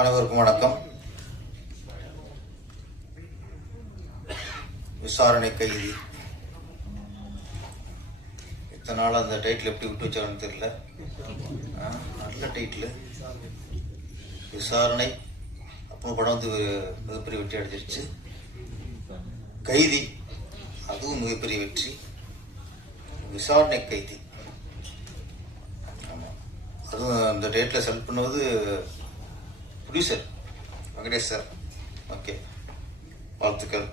அனைவருக்கும் வணக்கம். விசாரணை கைதி. இத்தனை நாள் அந்த டைட்டில் எப்படி விட்டு வச்சாங்கன்னு தெரியல. நல்ல டைட்டில் விசாரணை. அப்போ படம் வந்து மிகப்பெரிய வெற்றி அடைஞ்சிருச்சு. கைதி அதுவும் மிகப்பெரிய வெற்றி. விசாரணை கைதி. ஆமாம், அதுவும் அந்த டேட்டில் செலக்ட் பண்ணுவது ப்ரொடியூசர் வெங்கடேஷ் சார். ஓகே, வாழ்த்துக்கள்.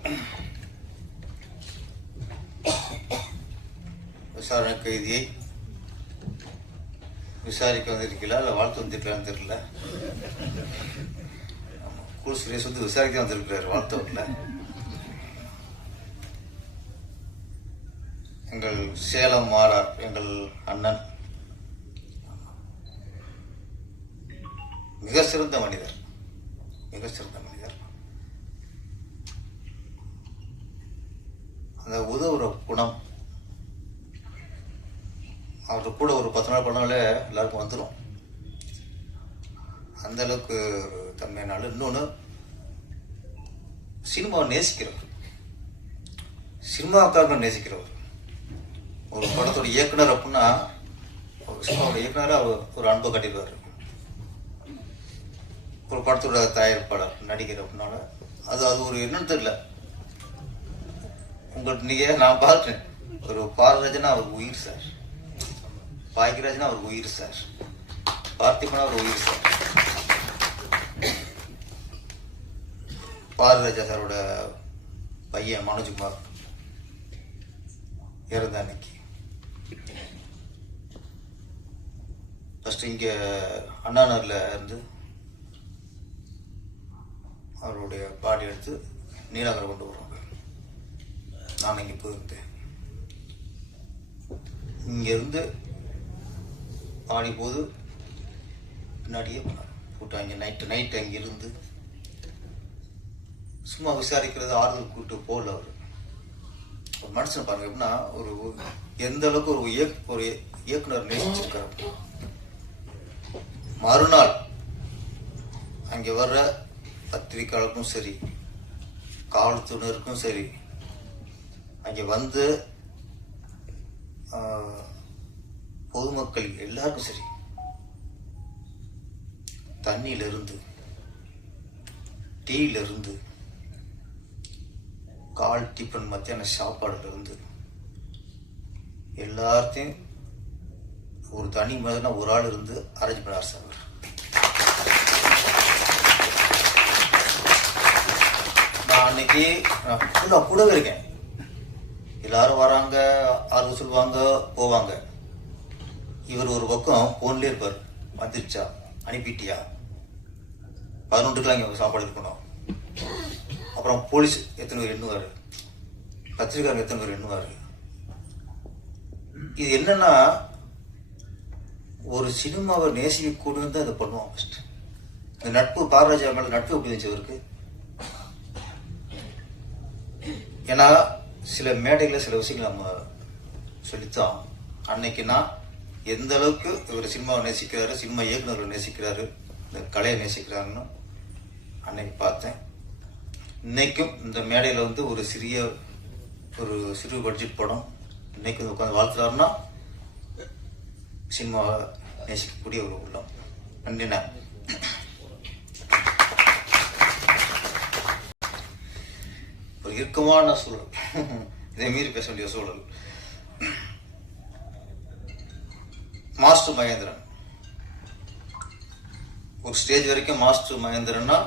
விசாரணை கைதியை விசாரிக்க வந்திருக்கீங்களா இல்லை வாழ்த்து வந்திருக்கலான்னு தெரியல. கூல் சுரேஷ் வந்து விசாரிக்க வந்திருக்கிறார், வாழ்த்து வரல. எங்கள் சேலம் மாறார் எங்கள் அண்ணன் மிக சிறந்த மனிதர், மிக சிறந்த மனிதர். அந்த உதவுற குணம் அவரு கூட ஒரு 10 நாள் பண்ணாலே எல்லாருக்கும் வந்துடும். அந்த அளவுக்கு ஒரு தன்மையினால. இன்னொன்று, சினிமாவை நேசிக்கிறவர், சினிமாவுக்காக நேசிக்கிறவர். ஒரு படத்தோட இயக்குனர் அப்படின்னா ஒரு சினிமாவோட இயக்குனரை அவர் ஒரு அன்பை காட்டிடுவார். ஒரு படத்தோட தயாரிப்பாளர் நடிகர் அப்படின்னால அது ஒரு என்னன்னு தெரியல. உங்களுக்கு நீங்க நான் பார்த்தேன், ஒரு பாரராஜனா அவருக்கு உயிர் சார், பாக்கியராஜனா அவருக்கு உயிர் சார், பார்த்திபனா அவர் உயிர் சார். பாரராஜா சாரோட பையன் மனோஜ்குமார் இறந்த அன்னைக்கு ஃபர்ஸ்ட் இங்க அண்ணா நகர்ல இருந்து அவருடைய பாடி எடுத்து நீலாங்கரை கொண்டு வருவாங்க. நான் இங்கே போயிருந்தேன். இங்கேருந்து பாடி போது பின்னாடியே போட்டு அங்கே நைட்டு அங்கிருந்து சும்மா விசாரிக்கிறது, ஆறுதல் கூட்டு போகல. அவர் ஒரு மனுஷன் பாருங்க எப்படின்னா ஒரு எந்த அளவுக்கு ஒரு இயக்குனர் நேசிச்சிருக்காரு. மறுநாள் அங்கே வர்ற பத்திரிகையாளருக்கும் சரி, காவல்துறையினருக்கும் சரி, அங்கே வந்து பொதுமக்கள் எல்லாருக்கும் சரி, தண்ணியிலிருந்து, டீயிலிருந்து, கால் டிஃபன் மத்தியான சாப்பாடுல இருந்து எல்லாத்தையும் ஒரு தனி மாதிரினா ஒரு ஆள் இருந்து அரேஞ்ச் பண்ணார் சார். நான் அன்னைக்கு கூடவே இருக்கேன். எல்லாரும் வராங்க, ஆறு சொல்லுவாங்க, போவாங்க. இவர் ஒரு பக்கம் போன்லேயே இருப்பார். வந்துருச்சா, அனுப்பிட்டியா, 11க்குலாம் இங்கே சாப்பாடு இருக்கணும். அப்புறம் போலீஸ் எத்தனை பேர் எண்ணுவார், பத்திரிக்காரங்க எத்தனை பேர் எண்ணுவார். இது என்னன்னா ஒரு சினிமாவை நேசிக்கக்கூடாது தான் இதை பண்ணுவான். ஃபர்ஸ்ட் இந்த நட்பு, பாரராஜா மேல நட்பு எப்படி இருந்துச்சு அவருக்கு. ஏன்னா சில மேடைகளில் சில விஷயங்கள் நம்ம சொல்லித்தான். அன்னைக்கு நான் எந்த அளவுக்கு இவர் சினிமாவை நேசிக்கிறாரு, சினிமா இயக்குநர்களை நேசிக்கிறாரு, இந்த கலையை நேசிக்கிறாருன்னு அன்னைக்கு பார்த்தேன். இன்னைக்கும் இந்த மேடையில் வந்து ஒரு சிறு பட்ஜெட் படம் இன்னைக்கு வந்து உட்காந்து வாழ்த்துறாருன்னா சினிமாவை நேசிக்கக்கூடிய ஒரு உள்ளம். நன்றிண்ணா. ஒரு இறுக்கமான சூழல், இதை மீறி பேச வேண்டிய சூழல். மாஸ்டர் மகேந்திரன் ஒரு ஸ்டேஜ் வரைக்கும் மாஸ்டர் மகேந்திரன்னா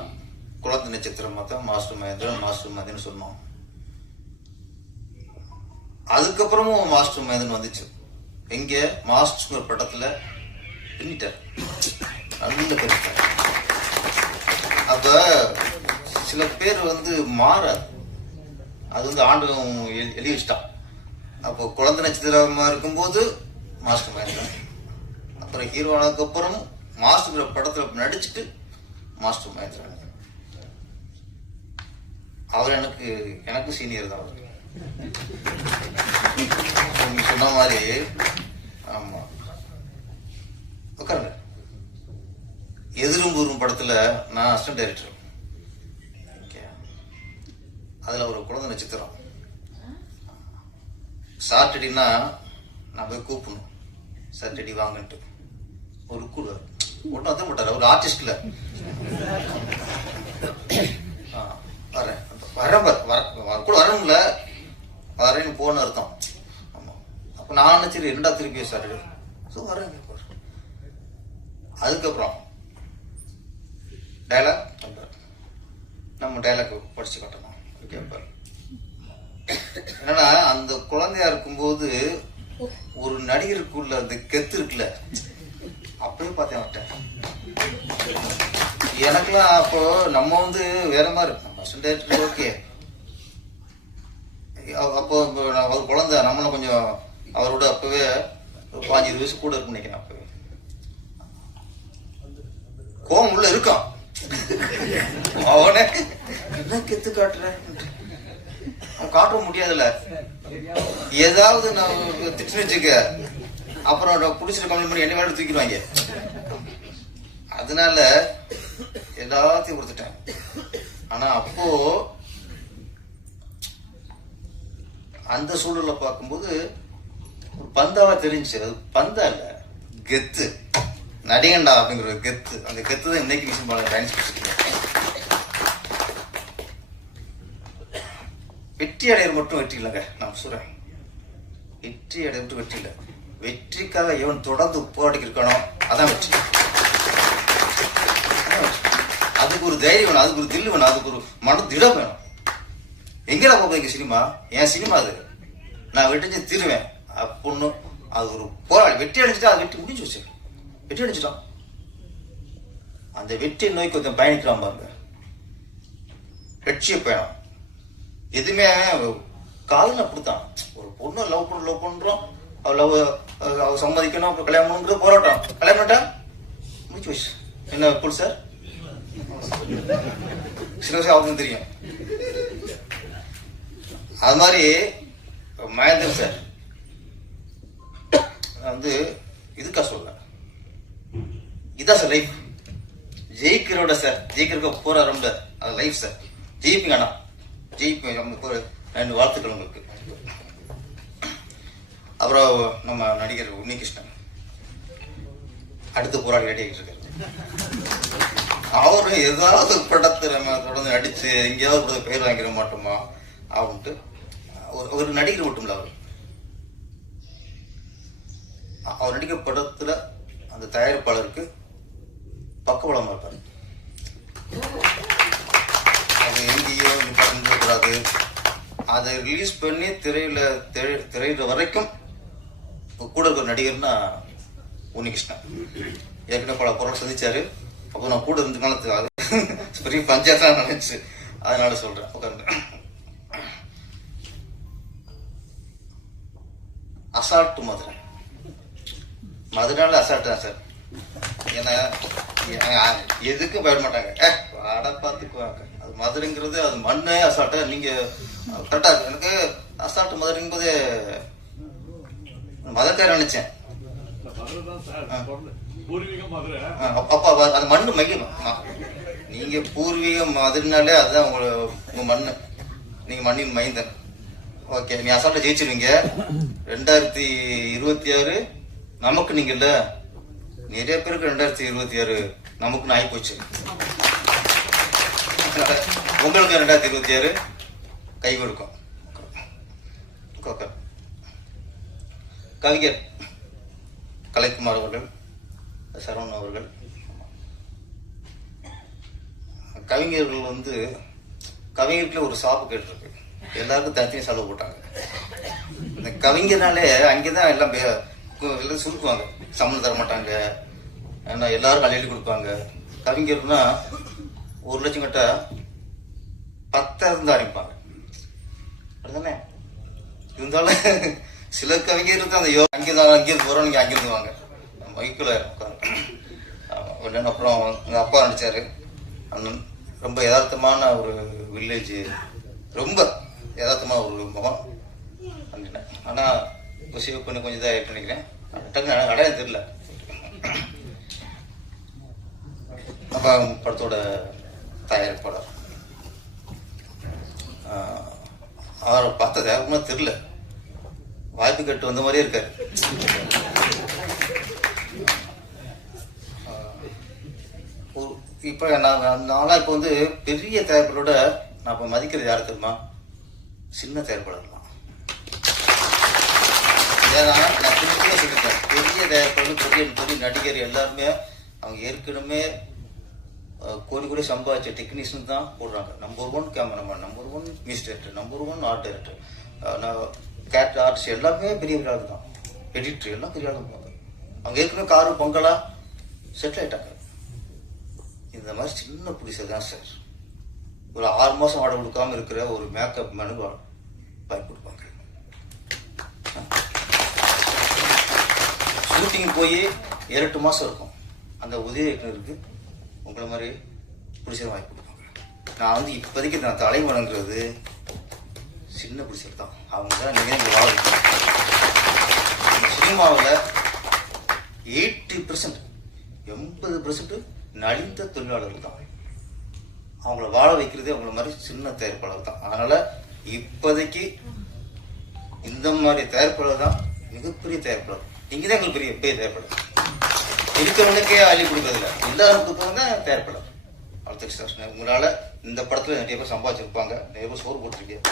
குழந்தை நட்சத்திரமா தான் மாஸ்டர் மகேந்திரன் சொன்னோம். அதுக்கப்புறமும் மாஸ்டர் மகேந்திரன் வந்துச்சு. எங்க மாஸ்டர் ஒரு படத்துல பின்னிட்டார், நல்ல பண்ணிட்டார். அப்ப சில பேர் வந்து மாறாது, அது வந்து ஆண்டவன் எழுதி வச்சிட்டான். அப்போ குழந்தை நட்சத்திரமா இருக்கும்போது மாஸ்டர் மகேந்திரன், அப்புறம் ஹீரோனுக்கு அப்புறம் மாஸ்டர் படத்துல நடிச்சுட்டு மாஸ்டர் மகேந்திரன். அவர் எனக்கு சீனியர் தான். அவர் சொன்ன மாதிரி. ஆமா, உட்காருங்க. எதிரும் படத்துல நான் அசிஸ்டன்ட் டைரக்டர். ஓகே, அதுல ஒரு குழந்தை நட்சத்திரம். சாட்டர்டேனா நான் போய் கூப்பிடணும், சாட்டர்டே வாங்கன்ட்டு. ஒரு கூடுவார் ஒன்றும் வந்து மாட்டார், ஒரு ஆர்டிஸ்ட்ல வரேன் வரேன் கூட வரணும்ல, வரேன்னு போன அர்த்தம். ஆமா, அப்ப நான் சரி என்னடா திருப்பி சாட்டர்டே ஸோ வரேன். அதுக்கப்புறம் டைலாக் நம்ம டைலாக் படிச்சு கட்டணும் கேட்பார். என்னன்னா அந்த குழந்தையா இருக்கும்போது ஒரு நடிகருக்குள்ள அந்த கெத்து இருக்குல்ல, அப்பவே பார்த்தேன் அவர்கிட்ட. எனக்குலாம் அப்போ நம்ம வந்து வேற மாதிரி இருக்கும். ஓகே, அப்போ அவர் குழந்தை நம்மளும் கொஞ்சம் அவரோட அப்பவே 15 வயசு கூட இருக்குன்னு நினைக்கிறேன். அப்பவே கோவம் உள்ள இருக்கும். அவனே என்ன கெத்து காட்டுற, காட்ட முடியாதுல்ல. ஏதாவது நான் திட்டு வச்சுக்க, அப்புறம் புடிச்சிட்டு கம்ப்ளைண்ட் பண்ணி என்ன வேலை தூக்கிடுவாங்க. அதனால எல்லாத்தையும் கொடுத்துட்டேன். ஆனா அப்போ அந்த சூழல பார்க்கும்போது ஒரு பந்தாவா தெரிஞ்சு, அது பந்தா இல்ல, கெத்து, நடிகண்டா அப்படிங்கிற ஒரு கெத்து. அந்த கெத்து தான் இன்னைக்கு விஷயம் பாருங்க டைன்ஸ். வெற்றி அடையிற மட்டும் வெற்றி இல்லைங்க, நான் சொல்றேன். வெற்றி அடைய மட்டும் வெற்றி இல்லை, வெற்றிக்காக எவன் தொடர்ந்து போராடி இருக்கணும், அதான் வெற்றி. அதுக்கு ஒரு தைரியம் வேணும், அதுக்கு ஒரு தில்லு வேணும், அதுக்கு ஒரு மன திடம் வேணும். எங்கடா போங்க சினிமா, என் சினிமா அது, நான் வெற்றி தீருவேன் அப்படின்னு. அது ஒரு போராடி வெற்றி அடைஞ்சிட்டா, அது வெற்றி முடிஞ்சு வச்சு, வெற்றி அடைஞ்சிட்டான். அந்த வெற்றியை நோக்கி ஒருத்தன் பயணிக்கிறான் பாருங்க, லட்சிய பயணம். எதுவுமே காதல் அப்படித்தான். ஒரு பொண்ணு லவ் பண்றோம், அவ சம்மதிக்கணும், அப்புறம் கல்யாணம் பண்ணுறது போராட்டம். கல்யாணம் பண்ணிட்டா முடிச்சு வச்சு என்ன புல் சார், சில விஷயம் அவருக்கு தெரியும். அது மாதிரி மகேந்திரன் சார் வந்து இதுக்கா சொல்ல, இதான் சார் லைஃப். ஜெயிக்கிறோட சார், ஜெயிக்கிறதுக்கு போற ரொம்ப அது லைஃப் சார். ஜெயிப்பீங்க, ஆனா ஜெயிப்பீங்க. 2 வாழ்த்துக்கள் உங்களுக்கு. அப்புறம் நம்ம நடிகர் உன்னிகிருஷ்ணன் அடுத்து போராடி ரெடி ஆகிட்டு இருக்காரு. அவரும் ஏதாவது படத்தை நம்ம தொடர்ந்து நடிச்சு எங்கேயாவது பேர் வாங்கிட மாட்டோமா அப்படின்ட்டு. ஒரு நடிகர் மட்டும் இல்ல, அவர் நடிக்கிற படத்துல அந்த தயாரிப்பாளருக்கு பக்கபலமா இருப்பாரு. அது எங்கேயோ கூடாது, அதை ரிலீஸ் பண்ணி திரையில வரைக்கும் கூட இருக்கிற நடிகர்னா உன்னிகிருஷ்ணன். ஏற்கனவே பல பொருள் சந்திச்சாரு. அப்போ நான் கூட இருந்ததுனால அது பெரிய பஞ்சாயத்தா நினைச்சு, அதனால சொல்றேன். உட்காந்து அசால்ட் மதுரைனால அசால்ட் தான் சார். ஏன்னா எதுக்கும் பயப்பட மாட்டாங்க, வாட பாத்துக்குவாங்க. அது மதுரைங்கிறது அது மண்ணே அசால்ட்டா. நீங்க கரெக்டா எனக்கு அசால்ட் மதுரைங்கும் போது மதக்கார நினைச்சேன். அப்பா அது மண்ணு மையம். நீங்க பூர்வீகம் மதுரைனாலே அதுதான் உங்க மண்ணு, நீங்க மண்ணின் மைந்தன். ஓகே, நீ அசால்ட்டா ஜெயிச்சிருவீங்க. 2026 நமக்கு நீங்க இல்ல, நிறைய பேருக்கு 2026 நமக்குன்னு ஆகி போச்சு. உங்களுக்கு 2026 கை கொடுக்கும். கவிஞர் கலைக்குமார் அவர்கள், சரவணன் அவர்கள், கவிஞர்கள் வந்து கவிஞருக்குள்ள ஒரு சாப்பு கேட்டிருக்கு. எல்லாருக்கும் தனித்தனி செலவு போட்டாங்க. இந்த கவிஞர்னாலே அங்கேதான் எல்லாம் சுருக்குவாங்க, சம்பளம் தர மாட்டாங்க, ஏன்னா எல்லாரும் எழுதி கொடுப்பாங்க. கவிஞர்னா 1 லட்சம் கட்ட 10,000 தான் ஆரம்பிப்பாங்க. அதுதானே இருந்தாலும் சில கவிஞர் இருக்கு அந்த அங்கேதான் அங்கிருந்து போறோம், நீங்க அங்கிருந்து வாங்க மைக்குல உட்காந்து. அப்புறம் எங்க அப்பா நடிச்சாரு. ரொம்ப யதார்த்தமான ஒரு வில்லேஜ், ரொம்ப யதார்த்தமான ஒரு முகம். ஆனா இப்போ சேவ் பண்ணி கொஞ்சம் இதாக நினைக்கிறேன். டக்குன்னு அடையாளம் தெரியல. அப்போ படத்தோட தயாரிப்பாளர் அவரை பார்த்த தேவமா தெரியல, வாய்ப்பு கேட்டு வந்த மாதிரியே இருக்காரு. இப்போ நான்லாம் இப்போ வந்து பெரிய தயாரிப்பாளரோட நான் இப்போ மதிக்கிறது யார் தெரியுமா? சின்ன தயாரிப்பாளர் தான். ஏன்னா நான் திருப்பியே சொல்லியிருக்கேன், பெரிய தயாரிப்பாளர் பெரிய நடிகர் எல்லாருமே அவங்க ஏற்கனவே கோடி சம்பாதிச்ச டெக்னீஷியன் தான் போடுறாங்க. Number 1 cameraman, number 1 music director, number 1 art director, character artist எல்லாமே பெரிய ஆள் தான். எடிட்டர் எல்லாம் பெரிய ஆள் தான். அவங்க ஏற்கனவே காரு பங்களா செட்டில் ஆயிட்டாங்க. இந்த மாதிரி சின்ன ப்ரொடியூசர் தான் சார் ஒரு 6 மாதம் வாடகை கொடுக்காம இருக்கிற ஒரு மேக்கப் மேனுக்கு வாய்ப்பு கொடுப்பாங்க. ஷூட்டிங் போய் 7-8 மாதம் இருக்கும். அந்த உதவி இயக்குனருக்கு உங்களை மாதிரி ப்ரொடியூசர் வாய்ப்பு கொடுப்பாங்க. நான் வந்து இப்போதைக்கு நான் தலை வணங்குறது சின்ன ப்ரொடியூசர் தான். அவங்க தான் நீங்கள் வாழ சினிமாவில் 80% நலிந்த தொழிலாளர்கள் தான். அவங்கள வாழ வைக்கிறதே அவங்கள மாதிரி சின்ன தயாரிப்பாளர் தான். அதனால இப்போதைக்கு இந்த மாதிரி தயாரிப்பாளர் தான் மிகப்பெரிய தயாரிப்பாளர். இங்கதான் எங்களுக்கு பெரிய தயாரிப்பாளர். இருக்கிறவனுக்கே அள்ளி கொடுக்கறதில்ல, எல்லாருக்கும் தான் தயாரிப்பாளர். வாழ்த்துக்கு சார். உங்களால இந்த படத்துல நிறைய பேர் சம்பாதிச்சிருப்பாங்க, நிறைய பேர் சோறு போட்டிருக்கீங்க.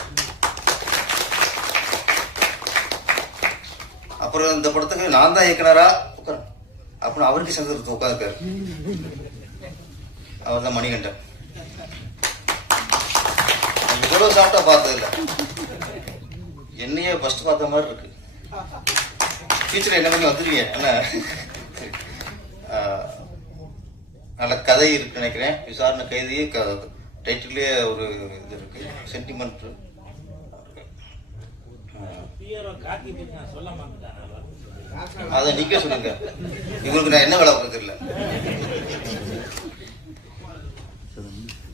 அப்புறம் இந்த படத்துக்கு நான் தான் இயக்குனரா உட்கார அப்புறம் அவருக்கு சந்தர்ப்பத்தை உட்காந்துருக்காரு. அவர் தான் மணிகண்டன். இவ்வளவு சாப்பிட்டா பார்த்தது இல்லை, என்னையே ஃபர்ஸ்ட் பார்த்த மாதிரி இருக்கு. ஃபியூச்சர் என்ன பண்ணி வந்துருவீங்க என்ன? நல்ல கதை இருக்கு நினைக்கிறேன். விசாரணை கைதியே டைட்டிலே ஒரு இது இருக்கு, சென்டிமெண்ட். அதை நீங்க சொல்லுங்க, இவங்களுக்கு நான் என்ன வேலை பார்க்க தெரியல.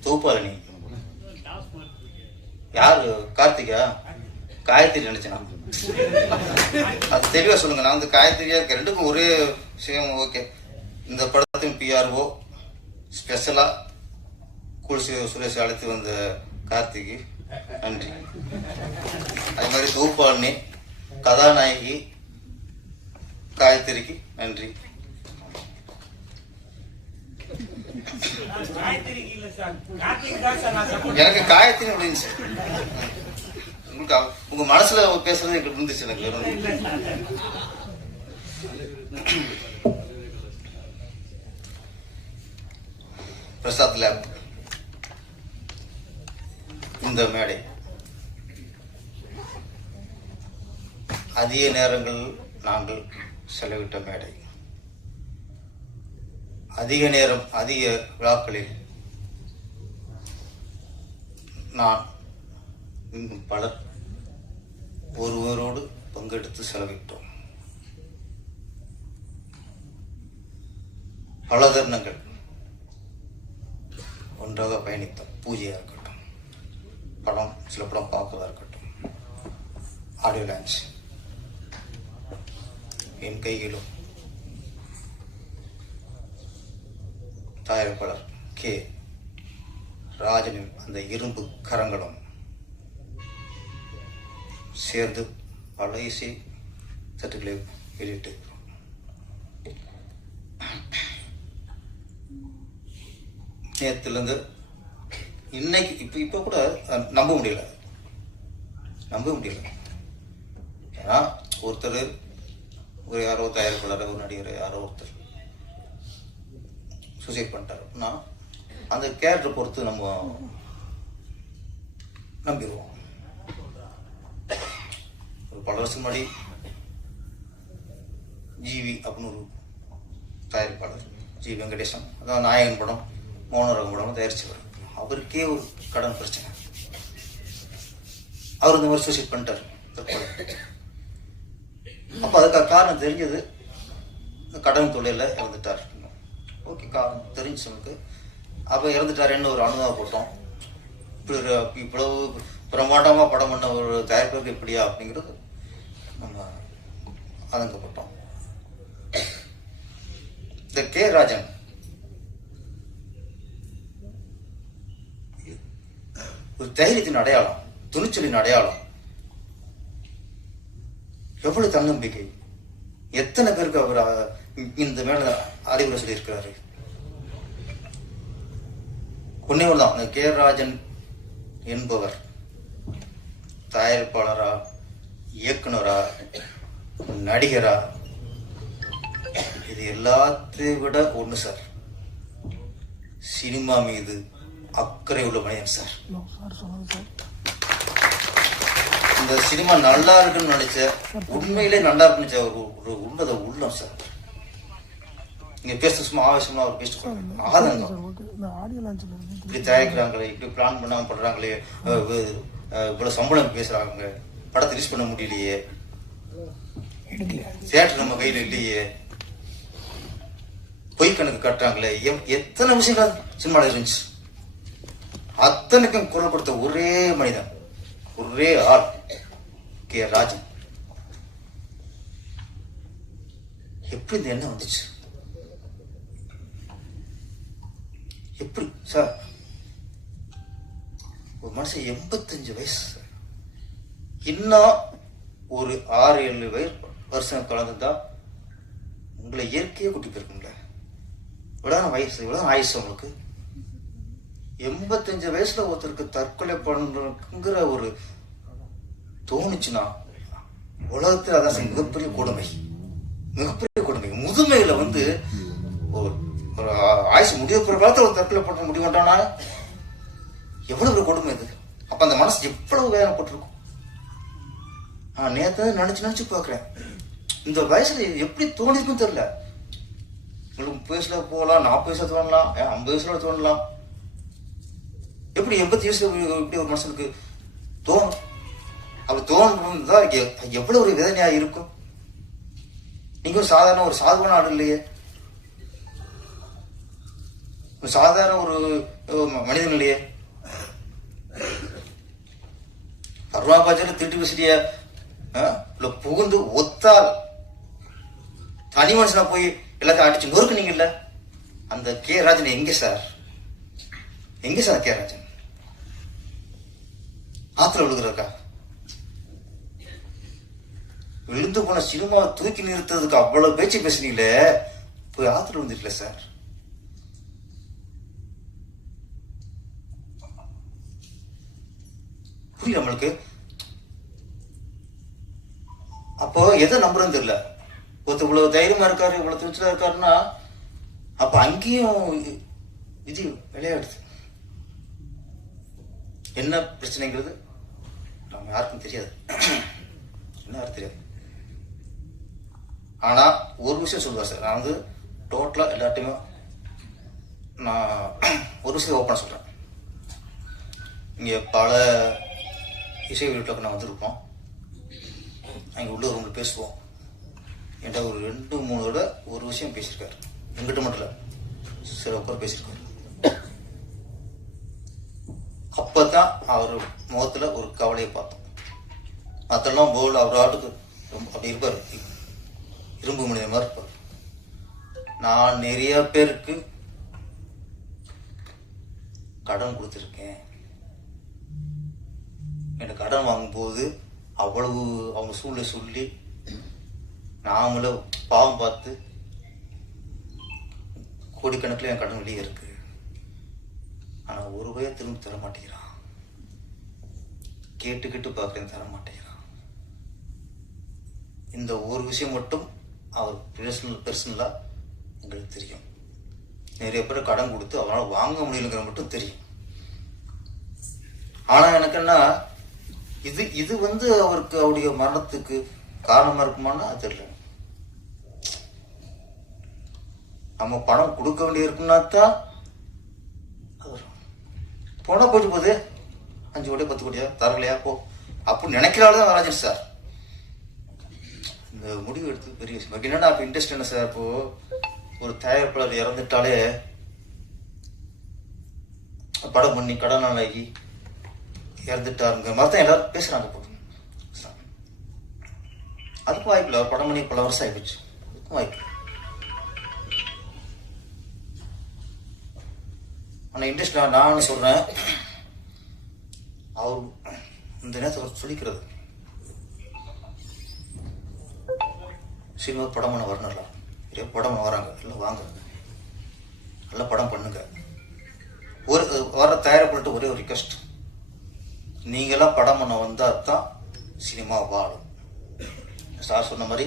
தொகுப்பாளனி யாரு? கார்த்திகா? காயத்ரி நினைச்சேன். அது தெளிவா சொல்லுங்க. நான் வந்து காயத்ரியா இருக்க, ரெண்டுக்கும் ஒரே விஷயம். ஓகே. இந்த படத்தின் பிஆர்ஓ ஸ்பெஷலா சுரேஷ் அழைத்து வந்த கார்த்திகை நன்றி. அதே மாதிரி தொகுப்பாளனி கதாநாயகி காயத்ரிக்கு நன்றி. எனக்கு காயத்ரி முடிஞ்சு, உங்களுக்கு உங்க மனசுல பேசுறது எங்களுக்கு இருந்துச்சு. எனக்கு பிரசாத் லேப் இந்த மேடை அதிக நேரங்கள் நாங்கள் செலவிட்ட மேடை. அதிக நேரம் அதிக விழாக்களில் நான் இன்னும் பலர் ஒருவரோடு பங்கெடுத்து செலவிட்டோம். பல தருணங்கள் ஒன்றாக பயணித்தோம். பூஜையாக இருக்கட்டும், படம் சில படம் பார்க்கறதா இருக்கட்டும், ஆடியோ லான்ச் என் கையிலும் தயாரிப்பாளர் கே ராஜனின் அந்த இரும்பு கரங்களும் சேர்ந்து பல இசை தட்டுகளை வெளியிட்டு நேரத்திலிருந்து இன்னைக்கு இப்ப கூட நம்ப முடியல. ஏன்னா ஒருத்தர் ஒரு யாரோ தயாரிப்பாளர், ஒரு நடிகர், யாரோ ஒருத்தர் சூசைட் பண்ணிட்டாருன்னா அந்த கேரக்டரை பொறுத்து நம்ம நம்பிடுவோம். ஒரு பல வருஷம் முன்னாடி ஜிவி அப்படின்னு ஒரு தயாரிப்பாளர், ஜி வெங்கடேசன், அதான் நாயகன் படம், மௌனரகம் படம் தயாரிச்சவர். அவருக்கே ஒரு கடன் பிரச்சனை. அவர் இந்த மாதிரி சூசைட் பண்ணிட்டார். அப்ப அதுக்காக காரணம் தெரிஞ்சது, இந்த கடன் தொழில இறந்துட்டார். ஓகே, காரணம் தெரிஞ்சு சொல்லுக்கு. அப்ப இறந்துட்டாருன்னு ஒரு அனுபவப்பட்டோம். இவ்வளவு பிரமாண்டமா படம் பண்ண ஒரு தயாரிப்பாளருக்கு எப்படியா அப்படிங்கிறது நம்ம ஆதங்கப்பட்டோம். இந்த கே ராஜன் ஒரு தைரியத்தின் அடையாளம், துணிச்சலின் அடையாளம். எவ்வளவு தன்னம்பிக்கை! எத்தனை பேருக்கு அவர் இந்த மேல அறிவுரை சொல்லியிருக்கிறாரு. ஒன்னேதான் இந்த கே ராஜன் என்பவர் தயாரிப்பாளரா, இயக்குனரா, நடிகரா, இது எல்லாத்தையும் விட ஒண்ணு சார், சினிமா மீது அக்கறை உள்ள மனிதன் சார். இந்த சினிமா நல்லா இருக்குன்னு நினைச்ச, உண்மையிலே நல்லா இருக்குன்னு ஒரு உன்னத உள்ளம் சார். நீங்க பேச சும்மா ஆவேசமா அவர் பேசிட்டு ஆதங்கம். இப்படி தயாரிக்கிறாங்களே, இப்படி பிளான் பண்ணாம பண்றாங்களே, இவ்வளவு சம்பளம் பேசுறாங்க, படத்தை ரிலீஸ் பண்ண முடியலையே, தியேட்டர் நம்ம கையில இல்லையே, பொய் கணக்கு கட்டுறாங்களே, எத்தனை விஷயங்கள் சினிமாவில் இருந்துச்சு. அத்தனைக்கும் குரல் கொடுத்த ஒரே மனிதன், ஒரே ஆள் கே ராஜன். எப்படி இந்த எண்ணம் வந்துச்சு? எப்படி சார்? ஒரு மனுஷன் 85 வயசு, இன்னும் ஒரு 6-7 வருஷம் கலந்துதான் உங்களை இயற்கையே கூட்டி போயிருக்குங்களே. இவ்வளவு வயசு, இவ்வளவு ஆயுசு உங்களுக்கு. 85 வயசுல ஒருத்தருக்கு தற்கொலை பண்ணுங்கிற ஒரு தோணுச்சுன்னா உலகத்தில் அதான் மிகப்பெரிய கொடுமை, மிகப்பெரிய கொடுமை. முதுமையில ஒரு ஆயுசு முடிய போற காலத்துல ஒரு தற்கொலை பண்ண முடியும்ட்டானா எவ்வளவு ஒரு கொடுமை இது. அப்ப அந்த மனசு எவ்வளவு வேதனைப்பட்டிருக்கும். நான் நேற்று நினைச்சு பாக்குறேன், இந்த வயசுல எப்படி தோணிருக்கும் தெரியல. 30 வயசுல போகலாம், 40 வயசுல தோணலாம், 50 வயசுல தோணலாம். எப்படி 80 வயசுல எப்படி ஒரு மனுஷனுக்கு தோணும்? அப்படி தோணுதான் எவ்வளவு ஒரு வேதனையா இருக்கும். நீங்க ஒரு சாதாரண ஆடு இல்லையே, ஒரு சாதாரண ஒரு மனிதன் இல்லையே. அருணாபாஜல திருட்டு விசிறிய புகுந்து ஒத்தால் தனி மனுஷனா போய் எல்லாத்தையும் அடிச்சு நொறுக்குனீங்கல்ல, அந்த கே ராஜன் எங்க சார்? எங்க சார் கே ராஜன்? ஆத்துல விழுகிறக்கா? விழுந்து போன சினிமாவை தூக்கி நிறுத்ததுக்கு அவ்வளவு பேச்சு பேசுனீங்களே, போய் ஆத்துல விழுந்துருக்கல சார்? புரியல நம்மளுக்கு. அப்போ எதை நம்புறதுன்னு தெரியல. ஒருத்தர் இவ்வளவு தைரியமா இருக்காரு, இவ்வளவு துணிச்சலா இருக்காருன்னா அப்ப அங்கேயும் இது விளையாடுது. என்ன பிரச்சனைங்கிறது நம்ம யாருக்கும் தெரியாது, என்ன யாரும் தெரியாது. ஆனா ஒரு விஷயம் சொல்லுவேன் சார், நான் டோட்டலா எல்லாத்தையுமே நான் ஒரு விஷயம் ஓப்பனா சொல்றேன். இங்க பல இசை வீட்டுக்கு நான் வந்திருப்போம், அங்கே உள்ள ரூம்ல பேசுவோம். என்கிட்ட ஒரு 2-3 விட ஒரு விஷயம் பேசியிருக்காரு. என்கிட்ட மட்டும் இல்லை, சில பேர் பேசியிருக்காரு. அப்பதான் அவர் முகத்துல ஒரு கவலையை பார்த்தோம். மற்றெல்லாம் போல் அவர் ஆட்டுக்கு அப்படி இருப்பார், இரும்பு மனிதன் மாதிரி இருப்பார். நான் நிறைய பேருக்கு கடன் கொடுத்துருக்கேன். எனக்கு கடன் வாங்கும்போது அவ்வளவு அவங்க சூழ்நிலை சொல்லி நாமளும் பாவம் பார்த்து கோடிக்கணக்கில் என் கடன் வெளியே இருக்கு. ஆனா ஒரு ரூபாயை திரும்ப தர மாட்டேங்கிறான். கேட்டு பார்க்கறேன், தர மாட்டேங்கிறான். இந்த ஒரு விஷயம் மட்டும் அவர் பெர்சனலா எங்களுக்கு தெரியும். நிறைய பேர் கடன் கொடுத்து அவனால் வாங்க முடியலங்கிற மட்டும் தெரியும். ஆனா எனக்கு என்ன, இது அவருக்கு அவருடைய மரணத்துக்கு காரணமா இருக்குமானா அது தெரியல. நம்ம பணம் கொடுக்க வேண்டிய இருக்குன்னா தான் போனா போயிட்டு போகுது, 5 கோடியா 10 கோடியா தரலையா போ அப்படின்னு நினைக்கிறாள்தான் ராஜன் சார். இந்த முடிவு எடுத்து பெரிய விஷயம். என்னன்னா அப்ப இன்ட்ரெஸ்ட் என்ன சார், இப்போ ஒரு தயாரிப்பாளர் இறந்துட்டாலே படம் பண்ணி கடனால் ஆகி இறந்துட்டாருங்க மாதிரி தான் எல்லாரும் பேசுறாங்க. போதும் அதுக்கும் வாய்ப்பு இல்லை. அவர் படம் பண்ணி பல வருஷம் ஆயிடுச்சு, அதுக்கும் வாய்ப்பு. ஆனா இன்ட்ரெஸ்ட் நான் சொல்றேன், அவர் இந்த நேரத்தில் அவர் சொல்லிக்கிறது, சினிமா படம் பண்ண வரணும்ல, இதே படம் வராங்க, இல்லை வாங்க, நல்ல படம் பண்ணுங்க. ஒரு வர தயாரிப்பிட்டு ஒரே ஒரு ரிக்வெஸ்ட், நீங்களாம் படம் பண்ண வந்தால் தான் சினிமா வாழும். சார் சொன்ன மாதிரி